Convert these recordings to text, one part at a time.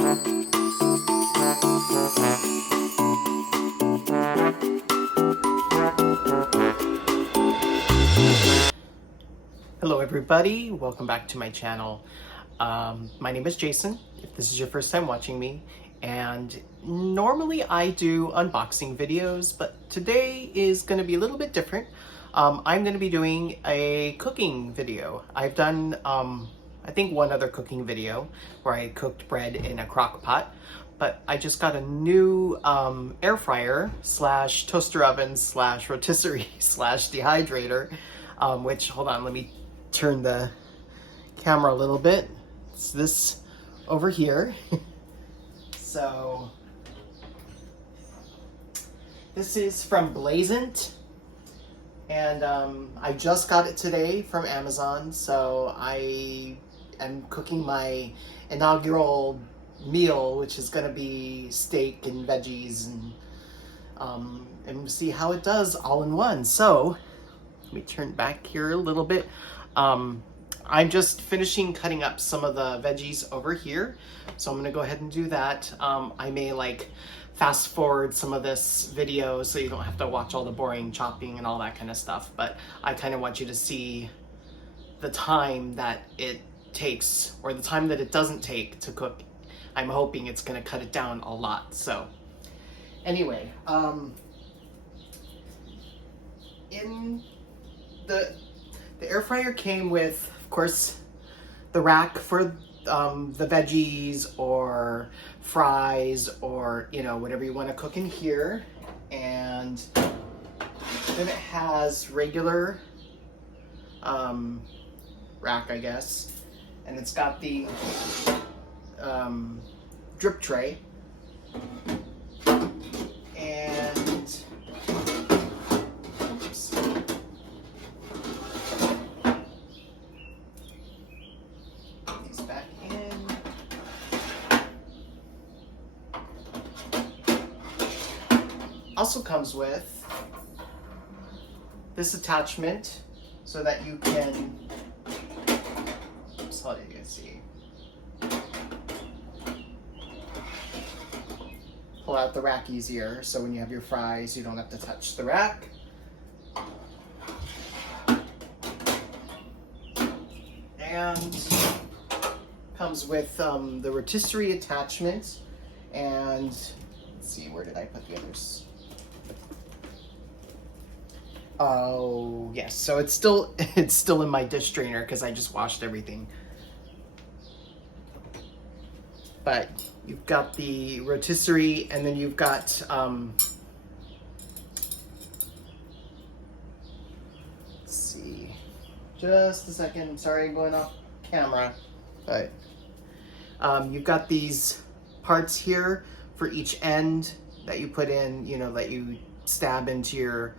Hello everybody, welcome back to my channel. My name is Jason, if this is your first time watching me, and normally I do unboxing videos, but today is going to be a little bit different. I'm going to be doing a cooking video. I've done, I think one other cooking video where I cooked bread in a crock pot, but I just got a new air fryer slash toaster oven slash rotisserie slash dehydrator, which, hold on, let me turn the camera a little bit. It's this over here. So this is from Blazant, and I just got it today from Amazon. So I am cooking my inaugural meal, which is going to be steak and veggies, and see how it does all in one. So let me turn back here a little bit. I'm just finishing cutting up some of the veggies over here, so I'm gonna go ahead and do that. I may like fast forward some of this video so you don't have to watch all the boring chopping and all that kind of stuff, but I kind of want you to see the time that it takes, or the time that it doesn't take to cook. I'm hoping it's gonna cut it down a lot. So anyway, in the air fryer came with, of course, the rack for the veggies or fries, or whatever you want to cook in here, and then it has regular rack, I guess, and it's got the drip tray, and also comes with this attachment so that you can, oops, how do you guys see, pull out the rack easier, so when you have your fries you don't have to touch the rack. And comes with the rotisserie attachment, and let's see, where did I put the others? Oh yes, so it's still in my dish drainer because I just washed everything. But you've got the rotisserie, and then you've got let's see, just a second, sorry, I'm going off camera, but you've got these parts here for each end that you put in, that you stab into your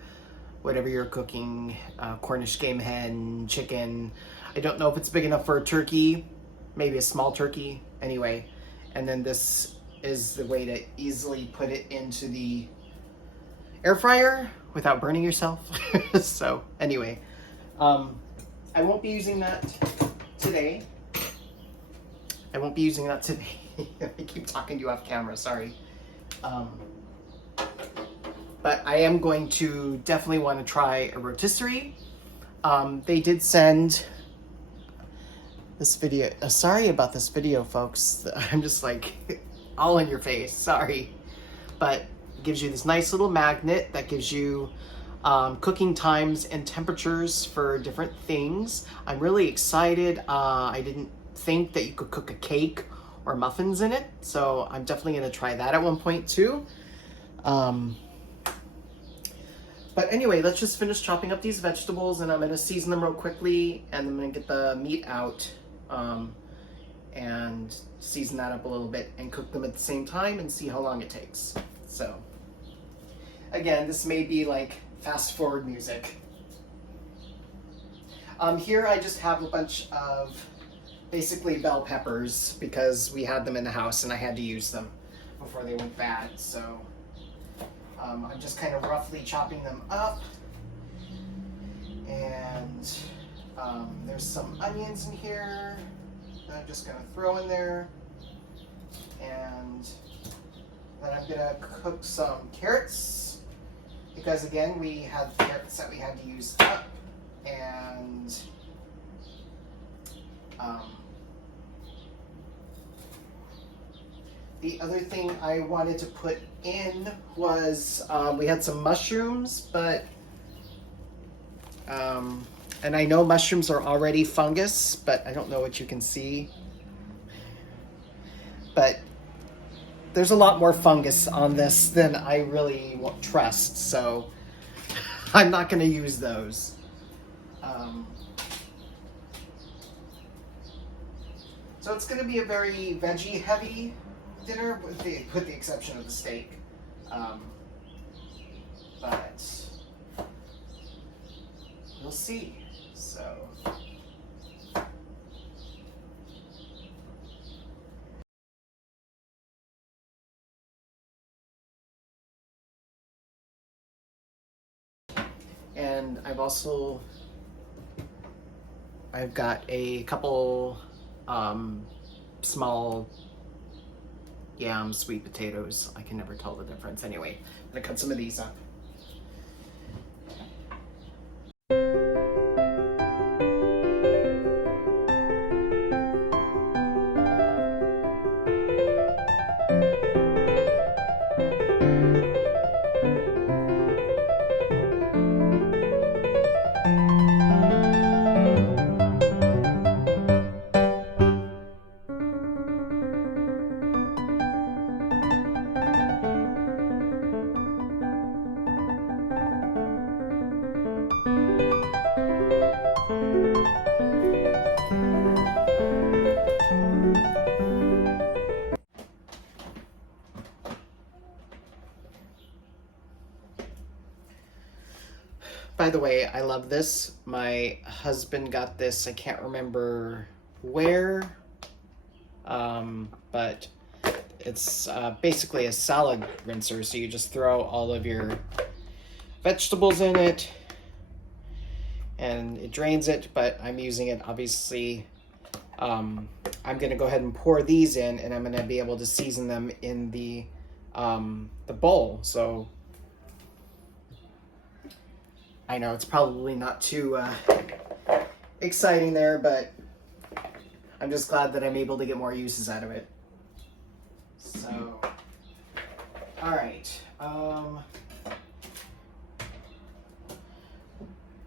whatever you're cooking, Cornish game hen, chicken. I don't know if it's big enough for a turkey, maybe a small turkey, anyway. And then this is the way to easily put it into the air fryer without burning yourself. So anyway, I won't be using that today. I keep talking to you off camera, sorry. But I am going to definitely want to try a rotisserie. They did send this video. Sorry about this video, folks. I'm just like all in your face, sorry. But it gives you this nice little magnet that gives you cooking times and temperatures for different things. I'm really excited. I didn't think that you could cook a cake or muffins in it, so I'm definitely going to try that at one point too. But anyway, let's just finish chopping up these vegetables, and I'm going to season them real quickly, and I'm going to get the meat out and season that up a little bit and cook them at the same time and see how long it takes. So again, this may be like fast forward music. Here I just have a bunch of basically bell peppers because we had them in the house and I had to use them before they went bad. So I'm just kind of roughly chopping them up, and there's some onions in here that I'm just going to throw in there, and I'm gonna cook some carrots because again we had carrots that we had to use up, and the other thing I wanted to put in was we had some mushrooms, but and I know mushrooms are already fungus, but I don't know what you can see. But there's a lot more fungus on this than I really trust, so I'm not going to use those. So it's going to be a very veggie heavy dinner with the exception of the steak. But we'll see. So and I've got a couple small yam sweet potatoes. I can never tell the difference. Anyway, I'm gonna cut some of these up. By the way, I love this. My husband got this, I can't remember where, but it's basically a salad rinser. So you just throw all of your vegetables in it and it drains it, but I'm using it obviously. I'm gonna go ahead and pour these in, and I'm gonna be able to season them in the bowl. So I know it's probably not too exciting there, but I'm just glad that I'm able to get more uses out of it. So, all right.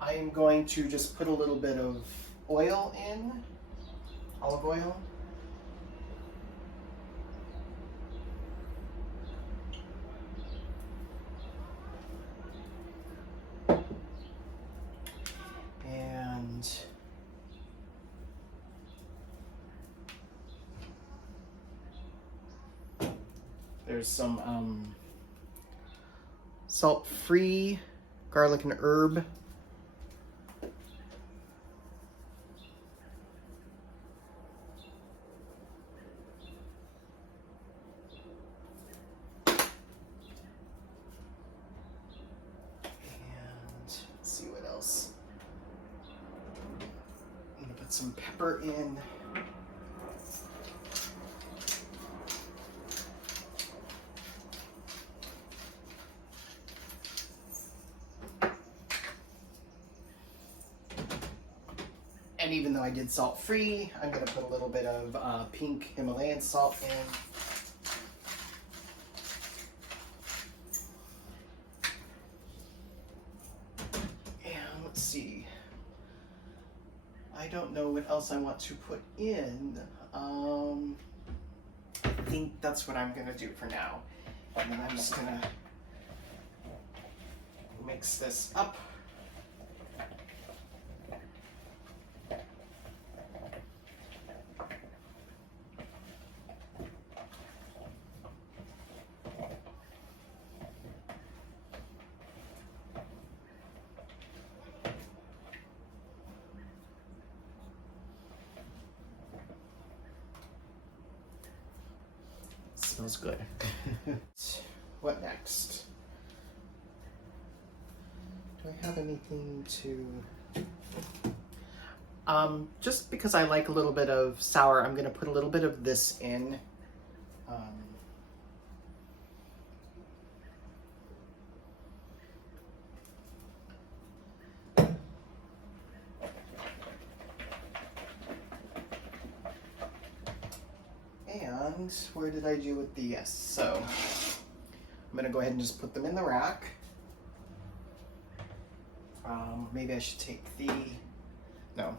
I am going to just put a little bit of oil in, olive oil. And there's some salt-free garlic and herb. Some pepper in. And even though I did salt free, I'm going to put a little bit of pink Himalayan salt in. And let's see. I don't know what else I want to put in. I think that's what I'm going to do for now. And then I'm just going to mix this up. Smells good. What next? Do I have anything to... just because I like a little bit of sour, I'm going to put a little bit of this in. And where did I do with the yes? So I'm gonna go ahead and just put them in the rack. Maybe I should take the, no.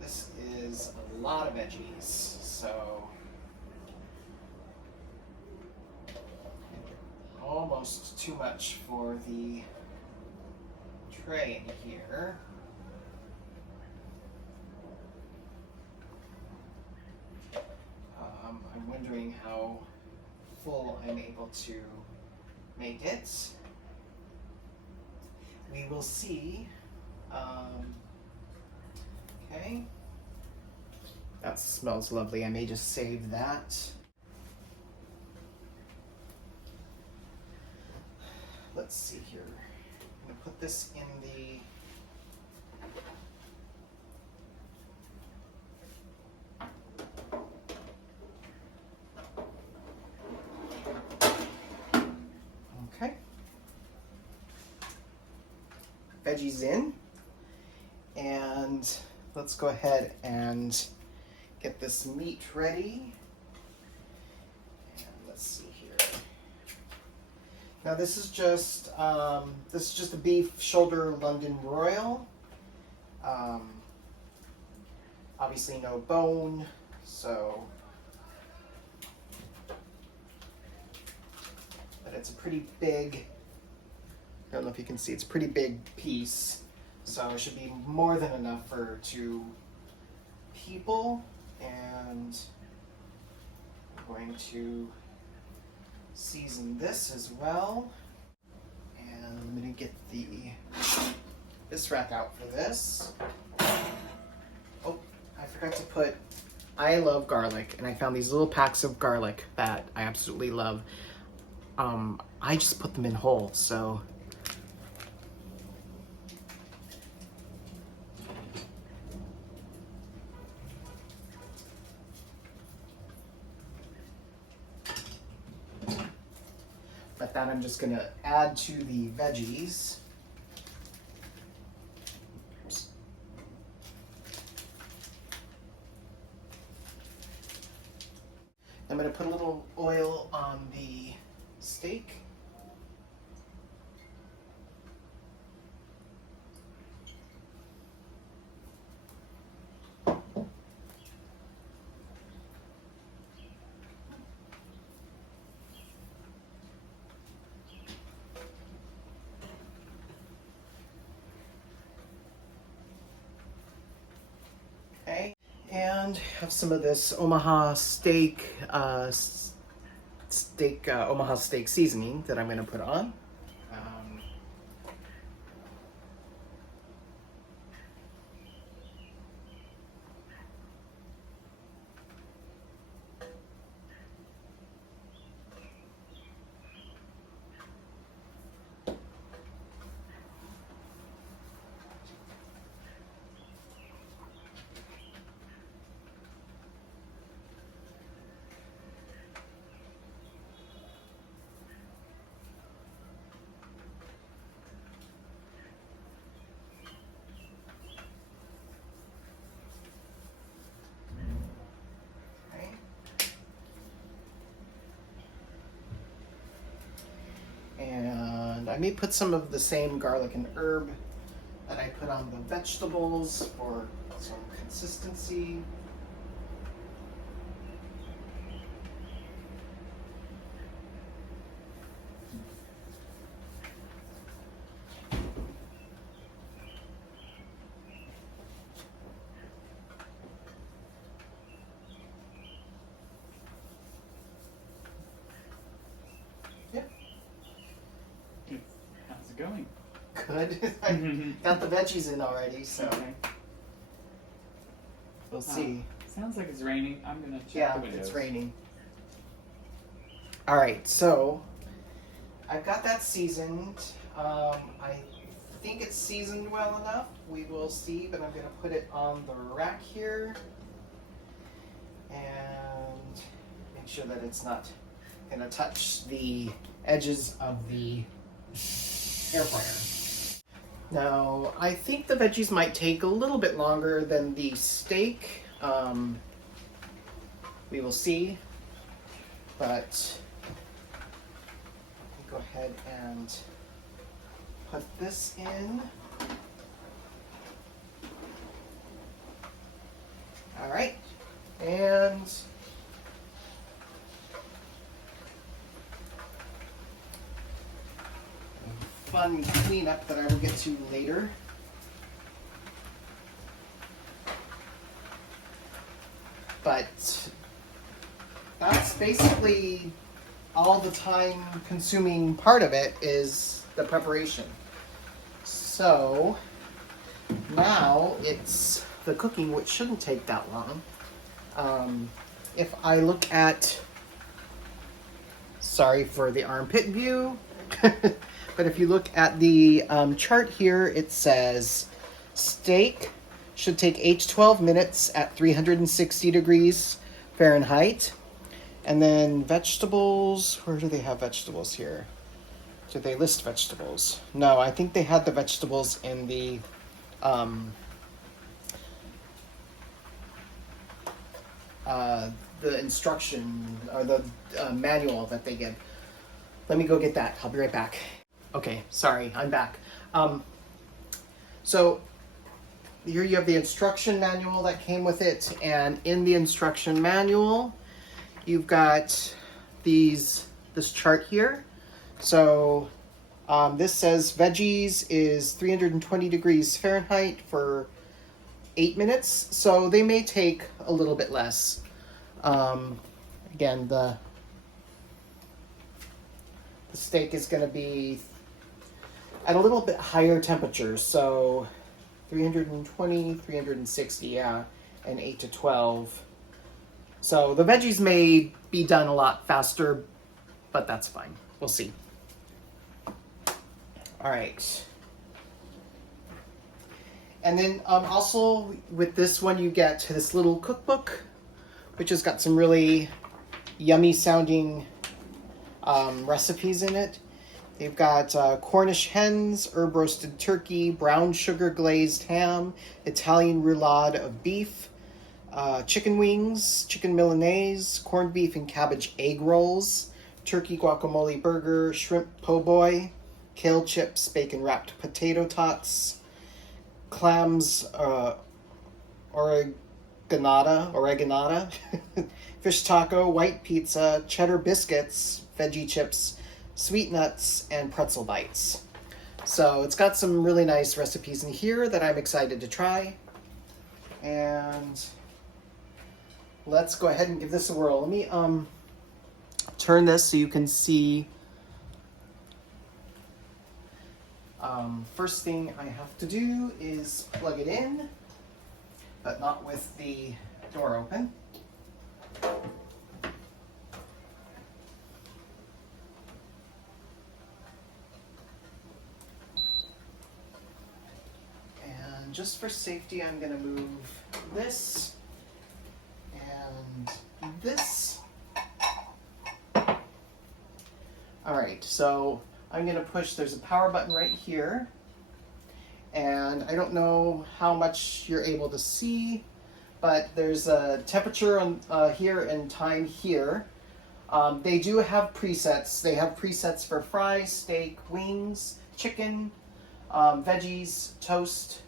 This is a lot of veggies, so almost too much for the tray in here. I'm wondering how full I'm able to make it. We will see. Okay. That smells lovely. I may just save that. Let's see here. I'm gonna put this in the okay. Veggies in, and let's go ahead and get this meat ready. And let's see here. Now this is just a beef shoulder London Royal. Obviously no bone, so but it's a pretty big. I don't know if you can see, it's a pretty big piece, so it should be more than enough for 2 people. And I'm going to season this as well. And I'm going to get this rack out for this. Oh, I forgot to put, I love garlic, and I found these little packs of garlic that I absolutely love. I just put them in whole, so but that I'm just gonna add to the veggies. Oops. I'm gonna put a little oil on the steak. And have some of this Omaha steak, Omaha steak seasoning that I'm going to put on. And I may put some of the same garlic and herb that I put on the vegetables for some consistency. How's it going? Good. I got the veggies in already, so Okay. we'll see. Sounds like it's raining. I'm gonna check Yeah, the windows. it's raining. All right, so I've got that seasoned. I think it's seasoned well enough. We will see, but I'm going to put it on the rack here and make sure that it's not going to touch the edges of the air fryer. Now, I think the veggies might take a little bit longer than the steak. We will see, but go ahead and put this in. All right, and fun cleanup that I will get to later. But that's basically all the time consuming part of it is the preparation. So now it's the cooking, which shouldn't take that long. If I look at, sorry for the armpit view, but if you look at the chart here, it says steak should take 8 to 12 minutes at 360 degrees Fahrenheit. And then vegetables, where do they have vegetables here? Do they list vegetables? No, I think they had the vegetables in the instruction or the manual that they give. Let me go get that. I'll be right back. Okay, sorry, I'm back. So here you have the instruction manual that came with it, and in the instruction manual, you've got this chart here. So this says veggies is 320 degrees Fahrenheit for 8 minutes. So they may take a little bit less. Again, the steak is going to be at a little bit higher temperature. So 320, 360, yeah, and 8 to 12. So the veggies may be done a lot faster, but that's fine. We'll see. All right. And then also with this one, you get this little cookbook, which has got some really yummy sounding recipes in it. They've got Cornish hens, herb roasted turkey, brown sugar glazed ham, Italian roulade of beef, chicken wings, chicken Milanese, corned beef and cabbage egg rolls, turkey guacamole burger, shrimp po' boy, kale chips, bacon wrapped potato tots, clams, oreganata, fish taco, white pizza, cheddar biscuits, veggie chips, sweet nuts, and pretzel bites. So it's got some really nice recipes in here that I'm excited to try. And let's go ahead and give this a whirl. Let me turn this so you can see. First thing I have to do is plug it in, but not with the door open. And just for safety, I'm going to move this and this. All right, so I'm going to push, there's a power button right here. And I don't know how much you're able to see, but there's a temperature on, here and time here. They do have presets. They have presets for fries, steak, wings, chicken, veggies, toast,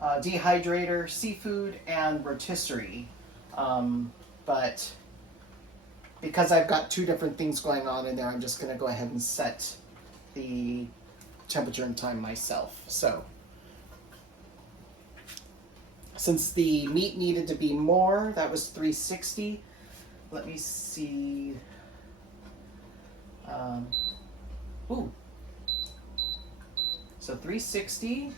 dehydrator, seafood, and rotisserie. But because I've got two different things going on in there, I'm just going to go ahead and set the temperature and time myself. So since the meat needed to be more, that was 360. Let me see. So 360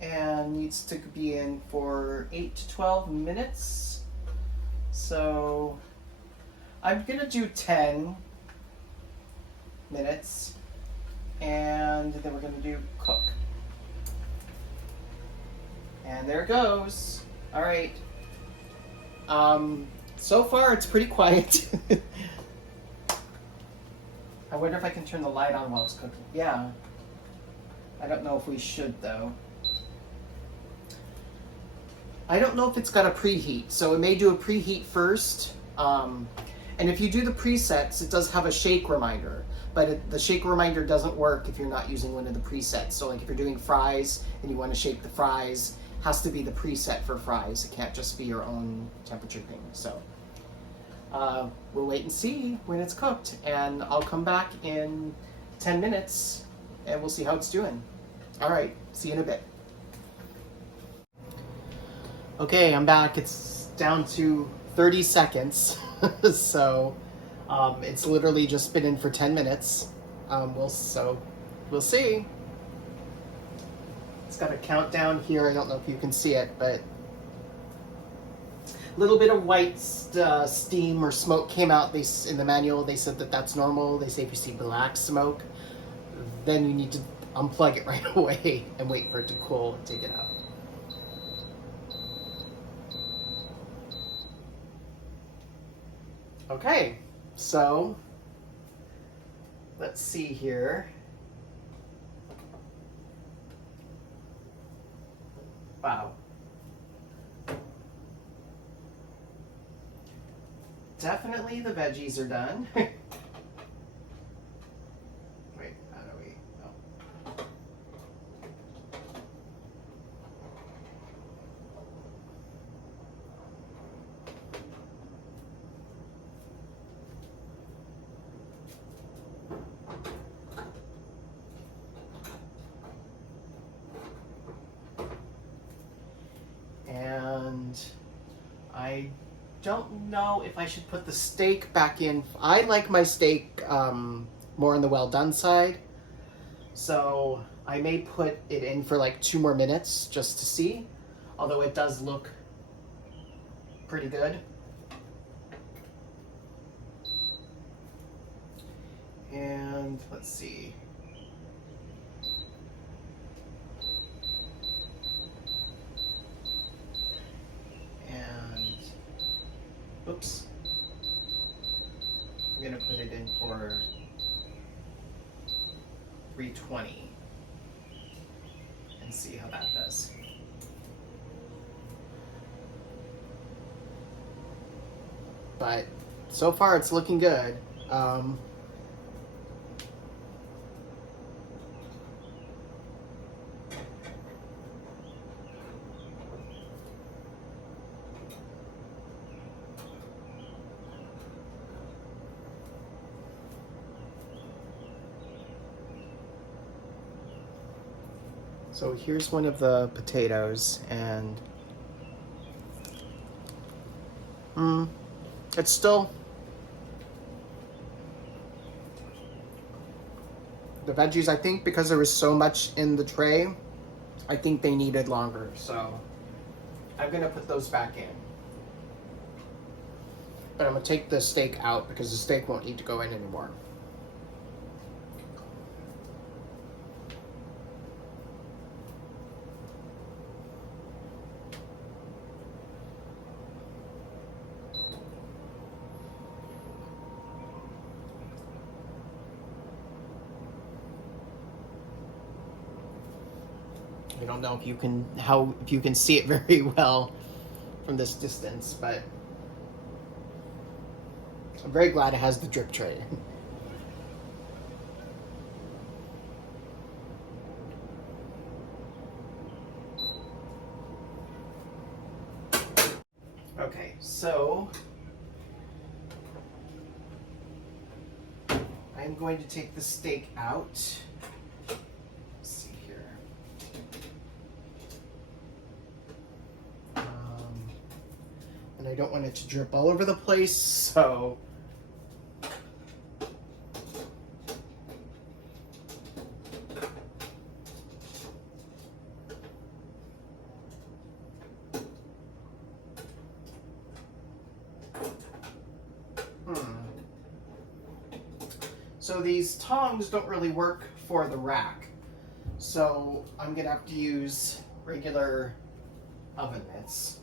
and needs to be in for 8 to 12 minutes. So I'm gonna do 10 minutes. And then we're going to do cook. And there it goes. All right. So far it's pretty quiet. I wonder if I can turn the light on while it's cooking. Yeah. I don't know if we should though. I don't know if it's got a preheat, so it may do a preheat first. And if you do the presets, it does have a shake reminder, but the shake reminder doesn't work if you're not using one of the presets. So like if you're doing fries and you want to shake the fries, it has to be the preset for fries. It can't just be your own temperature thing. So we'll wait and see when it's cooked, and I'll come back in 10 minutes and we'll see how it's doing. All right, see you in a bit. Okay, I'm back. It's down to 30 seconds. So it's literally just been in for 10 minutes. We'll see. It's got a countdown here. I don't know if you can see it, but a little bit of white steam or smoke came out. In the manual, they said that that's normal. They say if you see black smoke, then you need to unplug it right away and wait for it to cool and take it out. Okay, so let's see here. Wow. Definitely the veggies are done. Wait, how do we? Oh. And I don't know if I should put the steak back in. I like my steak more on the well done side, so I may put it in for like 2 more minutes just to see, although it does look pretty good. And let's see. Oops. I'm gonna put it in for 320 and see how that does. But so far it's looking good. So here's one of the potatoes, and it's still, the veggies, I think because there was so much in the tray, I think they needed longer, so I'm gonna put those back in. But I'm gonna take the steak out because the steak won't need to go in anymore. I don't know if you can see it very well from this distance, but I'm very glad it has the drip tray. Okay, so I'm going to take the steak out. And I don't want it to drip all over the place, so So these tongs don't really work for the rack. So I'm gonna have to use regular oven mitts.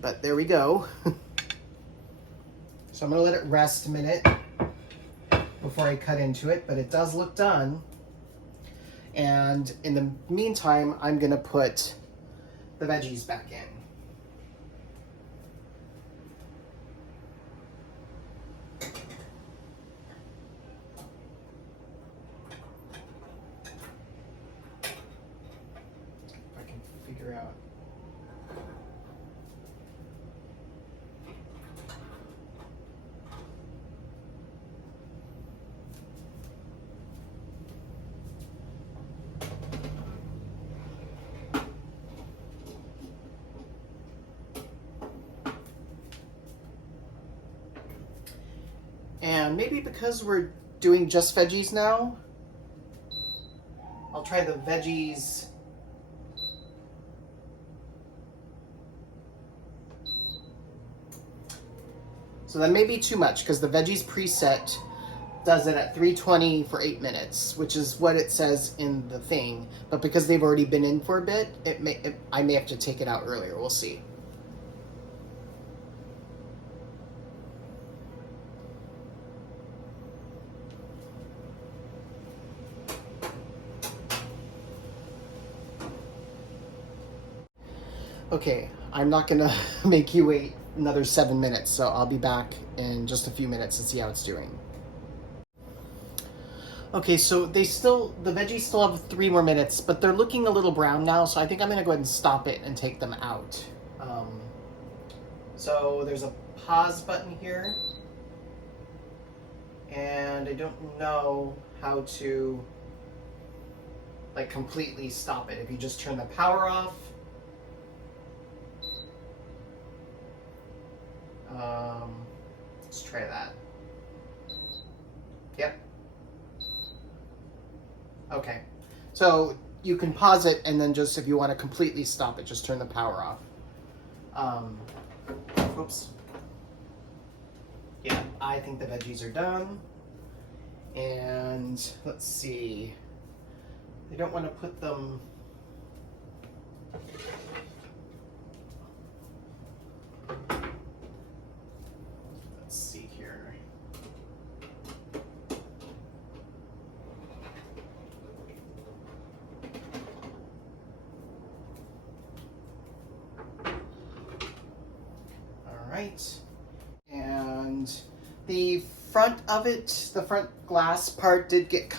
But there we go. So I'm gonna let it rest a minute before I cut into it, but it does look done. And in the meantime, I'm gonna put the veggies back in. If I can figure out. And maybe because we're doing just veggies now, I'll try the veggies. So that may be too much because the veggies preset does it at 320 for 8 minutes, which is what it says in the thing. But because they've already been in for a bit, I may have to take it out earlier. We'll see. Okay, I'm not gonna make you wait another 7 minutes, so I'll be back in just a few minutes and see how it's doing. Okay, so the veggies still have 3 more minutes, but they're looking a little brown now, so I think I'm gonna go ahead and stop it and take them out. So there's a pause button here, and I don't know how to like completely stop it. If you just turn the power off, let's try that. Yep. Okay. So you can pause it, and then just if you want to completely stop it, just turn the power off. Oops. Yeah, I think the veggies are done. And let's see. I don't want to put them. Let's see here. All right. And the front of it, the front glass part did get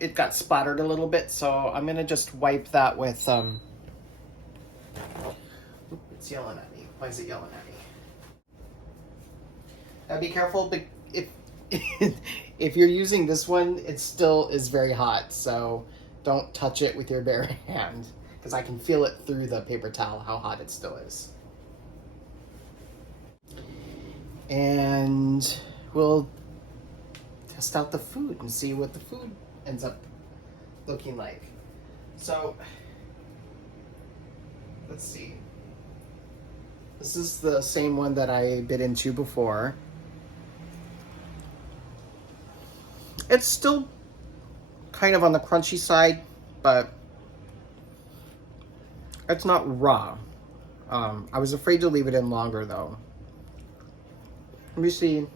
it got splattered a little bit, so I'm gonna just wipe that with, it's yelling at me. Why is it yelling at me? Be careful, but if you're using this one, it still is very hot, so don't touch it with your bare hand, because I can feel it through the paper towel how hot it still is. And we'll test out the food and see what the food ends up looking like. So, let's see. This is the same one that I bit into before. It's still kind of on the crunchy side, but it's not raw. I was afraid to leave it in longer though. Let me see.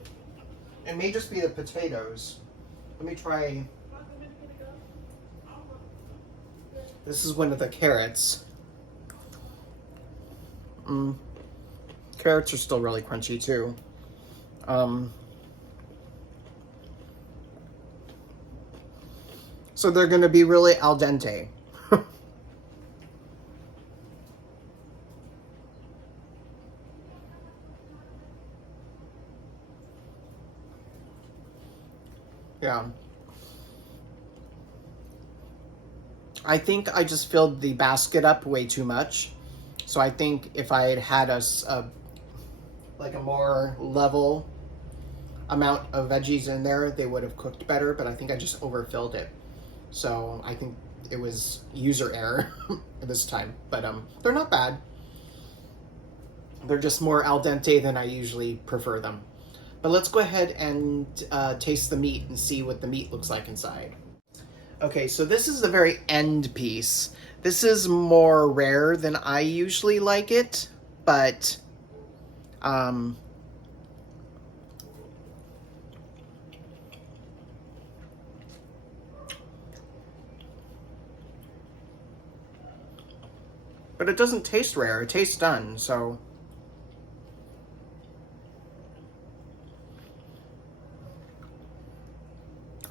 It may just be the potatoes. Let me try. This is one of the carrots. Carrots are still really crunchy too. So they're going to be really al dente. Yeah. I think I just filled the basket up way too much. So I think if I had had a more level amount of veggies in there, they would have cooked better, but I think I just overfilled it. So I think it was user error this time, but they're not bad. They're just more al dente than I usually prefer them. But let's go ahead and taste the meat and see what the meat looks like inside. Okay, so this is the very end piece. This is more rare than I usually like it, but it doesn't taste rare. It tastes done, so.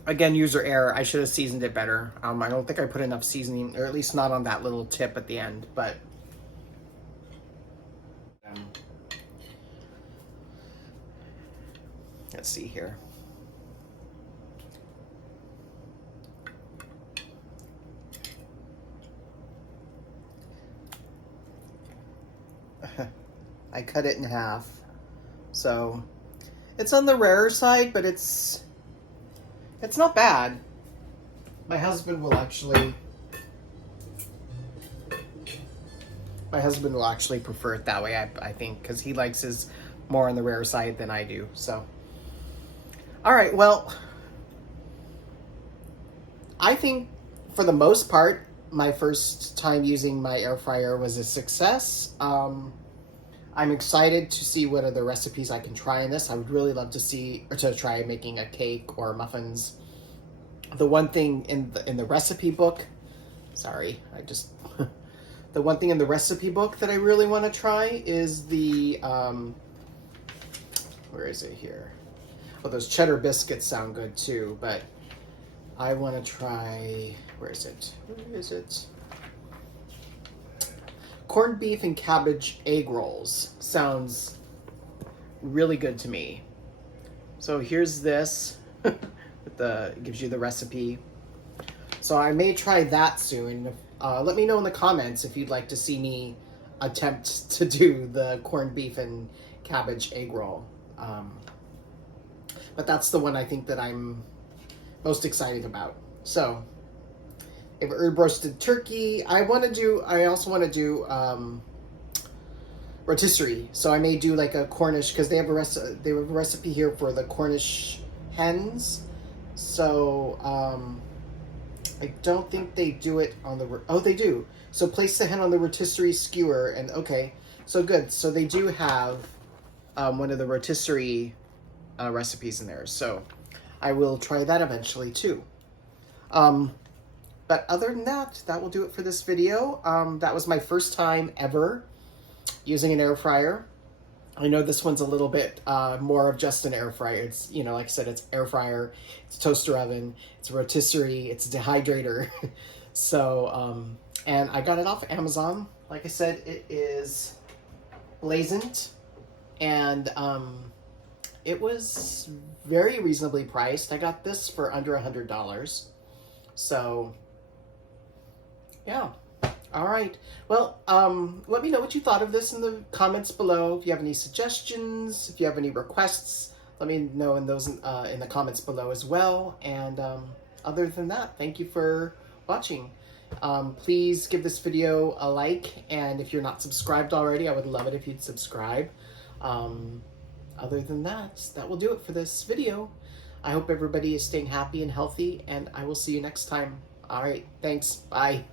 Again, user error. I should have seasoned it better. I don't think I put enough seasoning, or at least not on that little tip at the end, but. Let's see here. I cut it in half. So it's on the rarer side, but it's not bad. My husband will actually prefer it that way, I think, because he likes his more on the rare side than I do. So, all right, well, I think for the most part, my first time using my air fryer was a success. I'm excited to see what other recipes I can try in this. I would really love to try making a cake or muffins. The one thing in the recipe book, sorry, the one thing in the recipe book that I really want to try is the, where is it here? Well, those cheddar biscuits sound good too, but I want to try, where is it? Corned beef and cabbage egg rolls. Sounds really good to me. So here's this. It gives you the recipe. So I may try that soon. Let me know in the comments if you'd like to see me attempt to do the corned beef and cabbage egg roll. But that's the one I think that I'm most excited about. So, if herb roasted turkey, I also want to do rotisserie. So I may do like a Cornish, because they have a recipe here for the Cornish hens. So I don't think they do it on the, oh, they do. So place the hen on the rotisserie skewer, and okay, so good. So they do have one of the rotisserie recipes in there. So I will try that eventually too. But other than that, that will do it for this video. That was my first time ever using an air fryer. I know this one's a little bit more of just an air fryer. It's, like I said, it's air fryer, it's a toaster oven, it's a rotisserie, it's a dehydrator. So, and I got it off Amazon. Like I said, it is blazoned, and it was very reasonably priced. I got this for under $100. So, yeah. All right. Well, let me know what you thought of this in the comments below. If you have any suggestions, if you have any requests, let me know in those in the comments below as well. And other than that, thank you for watching. Please give this video a like, and if you're not subscribed already, I would love it if you'd subscribe. Other than that, that will do it for this video. I hope everybody is staying happy and healthy, and I will see you next time. All right. Thanks. Bye.